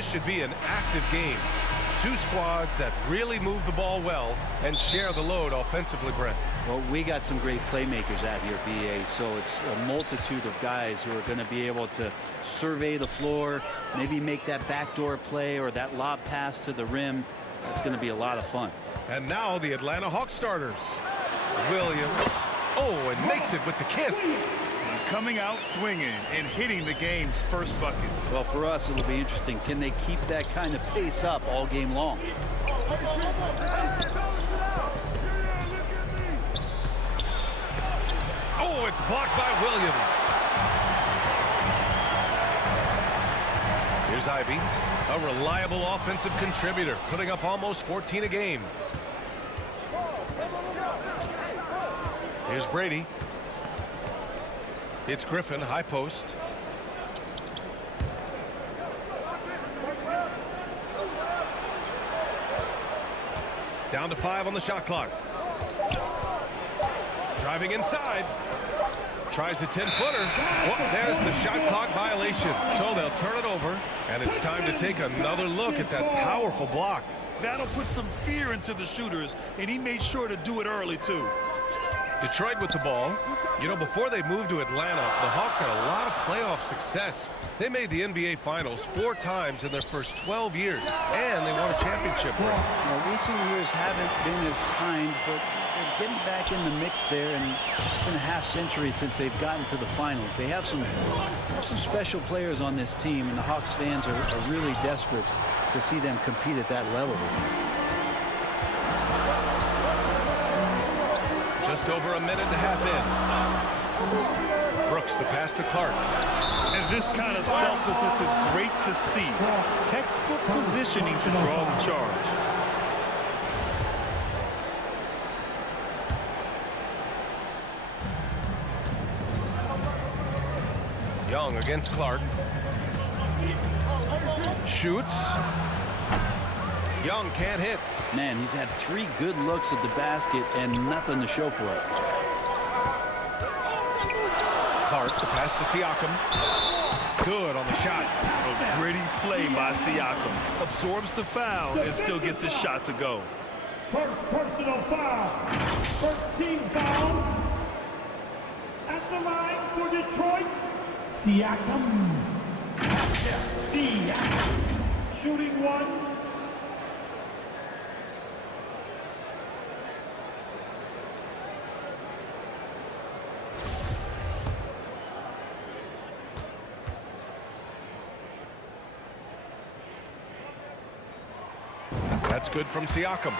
This should be an active game. Two squads that really move the ball well and share the load offensively, Brent. Well, we got some great playmakers out here, BA, so it's a multitude of guys who are going to be able to survey the floor, maybe make that backdoor play or that lob pass to the rim. That's going to be a lot of fun. And now the Atlanta Hawks starters. Williams. Oh, and makes it with the kiss. And coming out swinging and hitting the game's first bucket. Well, for us, it'll be interesting. Can they keep that kind of pace up all game long? Oh, it's blocked by Williams. Here's Ivy, a reliable offensive contributor, putting up almost 14 a game. Here's Brady. It's Griffin, high post. Down to 5 on the shot clock. Driving inside. Tries a 10-footer. Well, there's the shot clock violation. So they'll turn it over, and it's time to take another look at that powerful block. That'll put some fear into the shooters, and he made sure to do it early, too. Detroit with the ball. You know, before they moved to Atlanta, the Hawks had a lot of playoff success. They made the NBA Finals 4 times in their first 12 years, and they won a championship. Well, recent years haven't been as kind, but they're getting back in the mix there, and it's been a half-century since they've gotten to the finals. They have some special players on this team, and the Hawks fans are really desperate to see them compete at that level. Just over a minute and a half in. Brooks, the pass to Clark. And this kind of selflessness is great to see. Textbook positioning to draw the charge. Young against Clark. Shoots. Young can't hit. Man, he's had 3 good looks at the basket and nothing to show for it. Clark, the pass to Siakam. Good on the shot. A gritty play by Siakam. Absorbs the foul and still gets his shot to go. First personal foul. First team foul. At the line for Detroit, Siakam. Shooting 1. That's good from Siakam.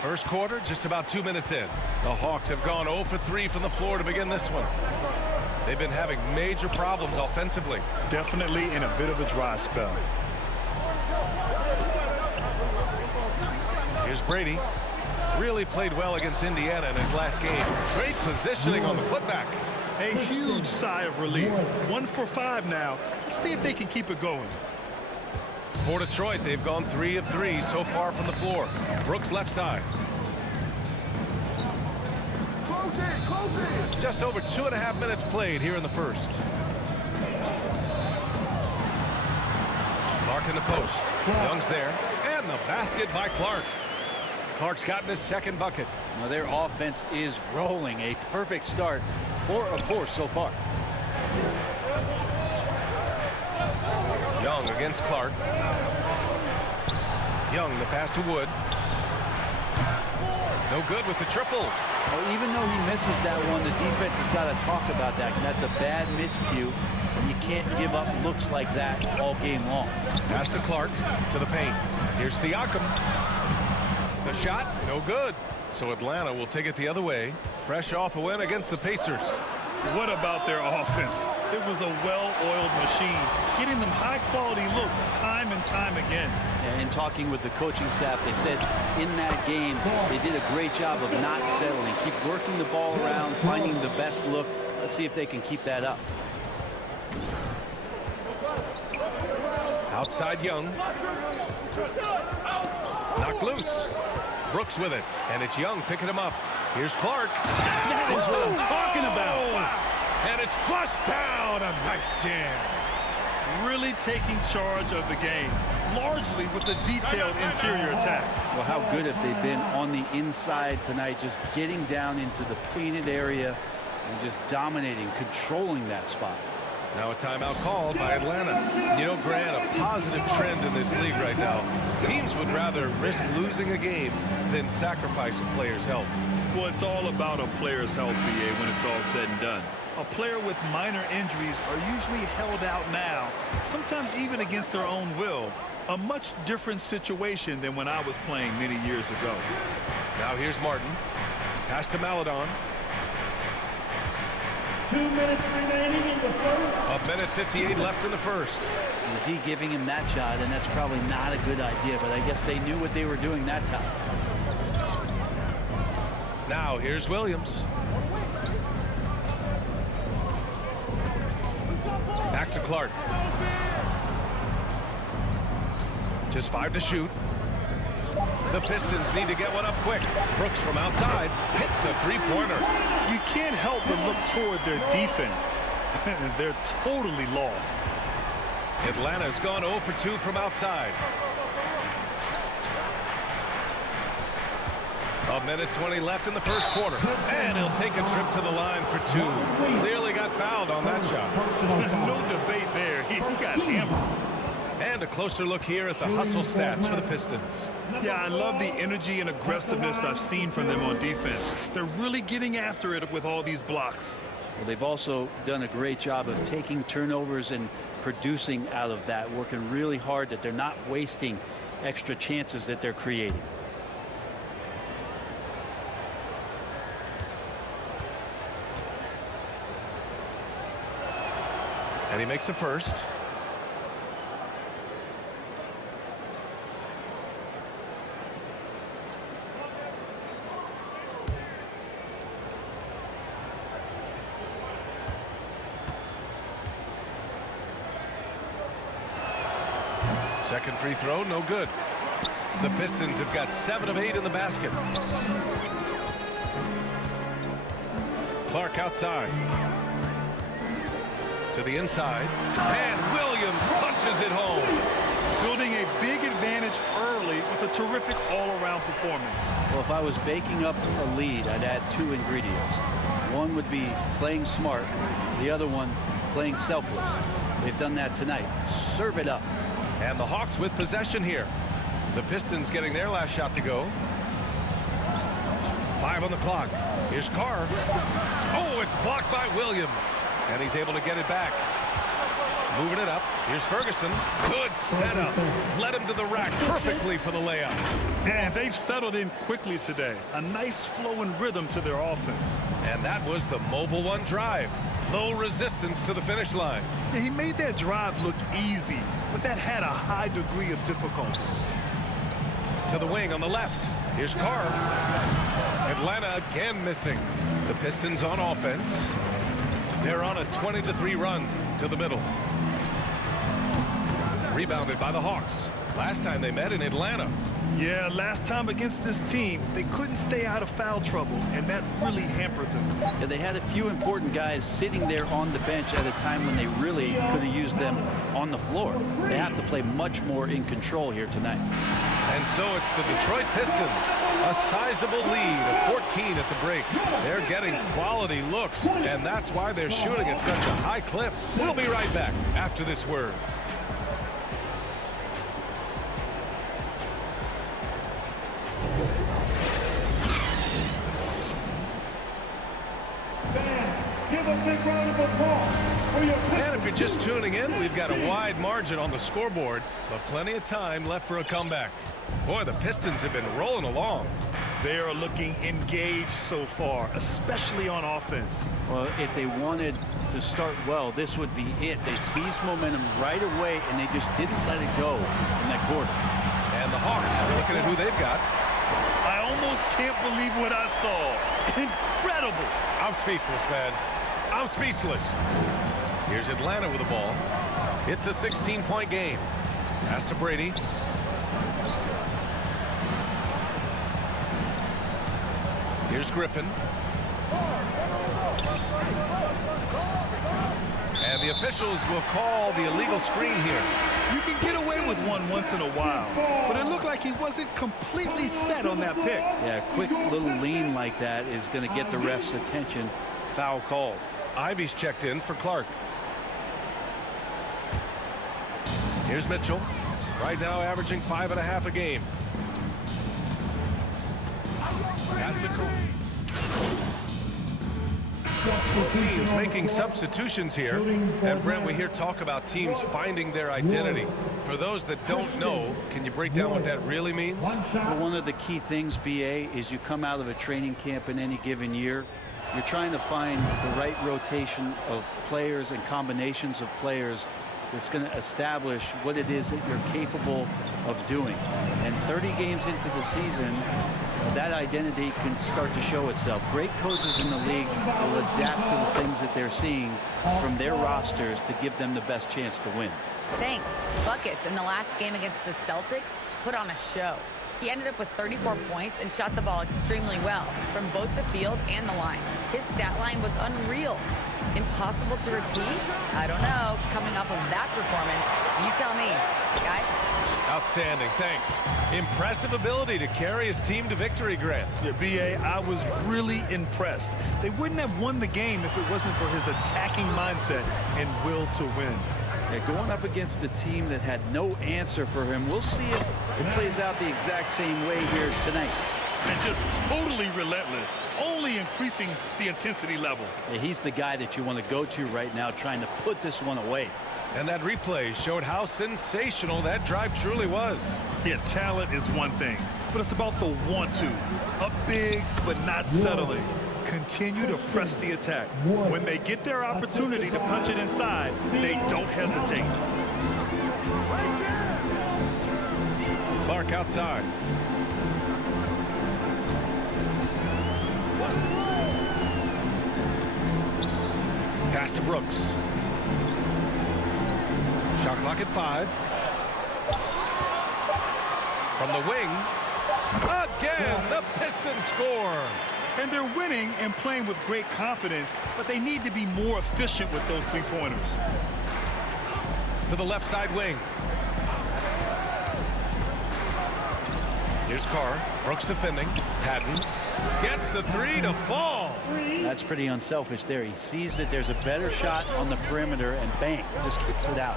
First quarter, just about 2 minutes in. The Hawks have gone 0 for 3 from the floor to begin this one. They've been having major problems offensively. Definitely in a bit of a dry spell. Here's Brady. Really played well against Indiana in his last game. Great positioning on the putback. A huge sigh of relief. 1 for 5 now. Let's see if they can keep it going. For Detroit, they've gone 3 of 3 so far from the floor. Brooks left side. Close it. Just over 2.5 minutes played here in the first. Clark in the post. Young's there. And the basket by Clark. Clark's gotten his second bucket. Now their offense is rolling. A perfect start. 4 of 4 so far. Young against Clark. Young, the pass to Wood. No good with the triple. Well, even though he misses that one, the defense has got to talk about that. And that's a bad miscue. And you can't give up looks like that all game long. Pass to Clark to the paint. Here's Siakam. The shot, no good. So Atlanta will take it the other way. Fresh off a win against the Pacers. What about their offense? It was a well-oiled machine, getting them high-quality looks time and time again. And in talking with the coaching staff, they said in that game they did a great job of not settling. Keep working the ball around, finding the best look. Let's see if they can keep that up. Outside Young. Knocked loose. Brooks with it. And it's Young picking him up. Here's Clark. That is what I'm talking about. And it's flushed down. A nice jam. Really taking charge of the game, largely with the detailed interior attack. Well, how good have they been on the inside tonight, just getting down into the painted area and just dominating, controlling that spot. Now a timeout called by Atlanta. You know, Grant, a positive trend in this league right now. Teams would rather risk losing a game than sacrifice a player's health. Well, it's all about a player's health, BA, when it's all said and done. A player with minor injuries are usually held out now, sometimes even against their own will. A much different situation than when I was playing many years ago. Now here's Martin. Pass to Maladon. 2 minutes remaining in the first. A minute 58 left in the first. The D giving him that shot, and that's probably not a good idea, but I guess they knew what they were doing that time. Now here's Williams. Back to Clark. Just 5 to shoot. The Pistons need to get one up quick. Brooks from outside hits a three-pointer. You can't help but look toward their defense. They're totally lost. Atlanta's gone 0 for 2 from outside. A minute 20 left in the first quarter. And he'll take a trip to the line for 2. Clearly got fouled on that shot. No debate there. He got hammered. And a closer look here at the hustle stats for the Pistons. Yeah, I love the energy and aggressiveness I've seen from them on defense. They're really getting after it with all these blocks. Well, they've also done a great job of taking turnovers and producing out of that, working really hard that they're not wasting extra chances that they're creating. And he makes a first. Second free throw, no good. The Pistons have got 7 of 8 in the basket. Clark outside. To the inside. And Williams punches it home. Building a big advantage early with a terrific all-around performance. Well, if I was baking up a lead, I'd add 2 ingredients. One would be playing smart. The other one, playing selfless. They've done that tonight. Serve it up. And the Hawks with possession here. The Pistons getting their last shot to go. 5 on the clock. Here's Carr. Oh, it's blocked by Williams. And he's able to get it back. Moving it up. Here's Ferguson. Good setup. Led him to the rack perfectly for the layup. And they've settled in quickly today. A nice flow and rhythm to their offense. And that was the Mobile One drive. Low resistance to the finish line. Yeah, he made that drive look easy, but that had a high degree of difficulty. To the wing on the left. Here's Carr. Atlanta again missing. The Pistons on offense. They're on a 20-3 run to the middle. Rebounded by the Hawks. Last time they met in Atlanta. Yeah, last time against this team, they couldn't stay out of foul trouble, and that really hampered them. Yeah, they had a few important guys sitting there on the bench at a time when they really could have used them on the floor. They have to play much more in control here tonight. And so it's the Detroit Pistons. A sizable lead of 14 at the break. They're getting quality looks, and that's why they're shooting at such a high clip. We'll be right back after this word. Give a big round of applause for your Pistons. And if you're just tuning in, we've got a wide margin on the scoreboard, but plenty of time left for a comeback. Boy, the Pistons have been rolling along. They are looking engaged so far, especially on offense. Well, if they wanted to start well, this would be it. They seized momentum right away, and they just didn't let it go in that quarter. And the Hawks looking at who they've got. I almost can't believe what I saw. Incredible. I'm speechless, man. I'm speechless. Here's Atlanta with the ball. It's a 16-point game. Pass to Brady. Here's Griffin. And the officials will call the illegal screen here. You can get away with one once in a while, but it looked like he wasn't completely set on that pick. Yeah, a quick little lean like that is going to get the ref's attention. Foul called. Ivy's checked in for Clark. Here's Mitchell. Right now averaging 5.5 a game. Pass to Kobe. Teams making substitutions here. And Brent, we hear talk about teams finding their identity. For those that don't know, can you break down what that really means? Well, one of the key things, BA, is you come out of a training camp in any given year. You're trying to find the right rotation of players and combinations of players that's going to establish what it is that you're capable of doing. And 30 games into the season, that identity can start to show itself. Great coaches in the league will adapt to the things that they're seeing from their rosters to give them the best chance to win. Thanks. Buckets in the last game against the Celtics put on a show. He ended up with 34 points and shot the ball extremely well from both the field and the line. His stat line was unreal. Impossible to repeat? I don't know. Coming off of that performance, you tell me. Guys? Outstanding, thanks. Impressive ability to carry his team to victory, Grant. Yeah, BA, I was really impressed. They wouldn't have won the game if it wasn't for his attacking mindset and will to win. Yeah, going up against a team that had no answer for him. We'll see if it plays out the exact same way here tonight. And just totally relentless, only increasing the intensity level. Yeah, he's the guy that you want to go to right now, trying to put this one away. And that replay showed how sensational that drive truly was. Yeah, talent is one thing, but it's about the want-to. Up big, but not settling. Continue to press the attack. When they get their opportunity to punch it inside, they don't hesitate. Clark outside. Pass to Brooks. Shot clock at 5. From the wing. Again, the Pistons score. And they're winning and playing with great confidence, but they need to be more efficient with those three-pointers. To the left side wing. Here's Carr. Brooks defending. Patton gets the 3 to fall. That's pretty unselfish there. He sees that there's a better shot on the perimeter and bang, just kicks it out.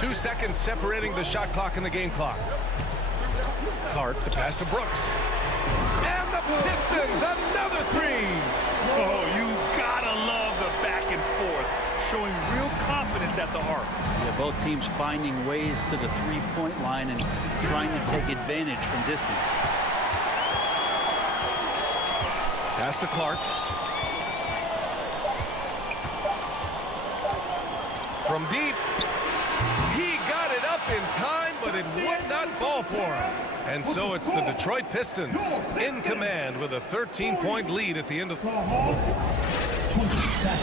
2 seconds separating the shot clock and the game clock. Clark, the pass to Brooks. And the Pistons, another 3. Oh, you gotta love the back and forth, showing real confidence at the arc. Yeah, both teams finding ways to the three-point line and trying to take advantage from distance. Pass to Clark. From deep. He got it up in time, but it would not fall for him. And so it's the Detroit Pistons in command with a 13-point lead at the end of... 27.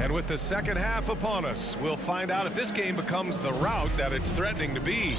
And with the second half upon us, we'll find out if this game becomes the rout that it's threatening to be.